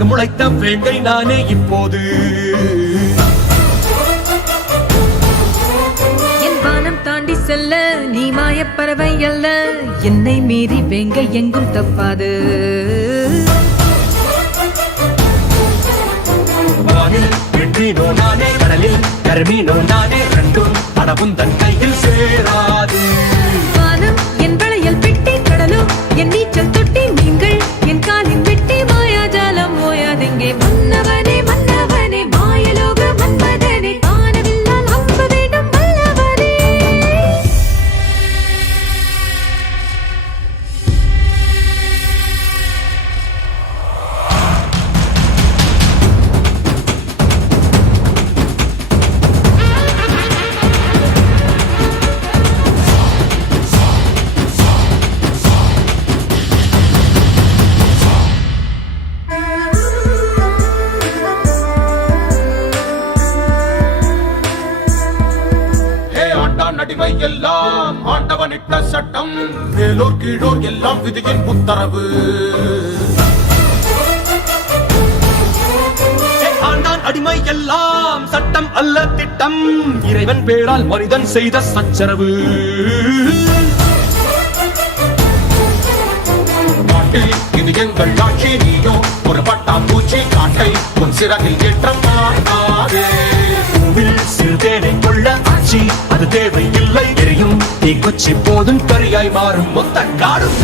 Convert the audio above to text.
விறகு முளைத்த வேங்கை நானே இப்போது. என் வானம் தாண்டி செல்ல நீ மாயப்பறவை அல்ல, என்னை மீறி வேங்கை எங்கும் தப்பாது. வெற்றினோ நானே, கடலில் கருமீனோ நானே, ரெண்டும் படவும் தன் கையில் சேராது. வானம் என் வளையல் பெட்டி, கடலோ என் நீச்சல் தொட்டி, நீங்கள் என் காலின் வெட்டி, மாயாஜாலம் ஓயாதெங்கே. மன்னவனே மன்னவனே மாயலோக மன்மதனே, காணவில்லால் அம்ப வேண்டும் வல்லவனே. அடிமை எல்லாம் ஆண்டவனிட்ட சட்டம், மேலோர் கீழோர் எல்லாம் விதியின் உத்தரவு. ஆண்டான் அடிமை எல்லாம் சட்டம் அல்ல திட்டம், இறைவன் பேரால் மனிதன் செய்த சச்சரவு. இது எங்கள் ஆட்சி, நீயோ ஒரு பட்டாம்பூச்சி, காட்டை உன் சிறகில் ஏற்றம் மாட்டாதே. சிறுதேனை கொள்ள ஆட்சி அது தேவை இல்லை, எரியும் தீக்குச்சி போதும் கரியாய் மாறும் மொத்த காடும்.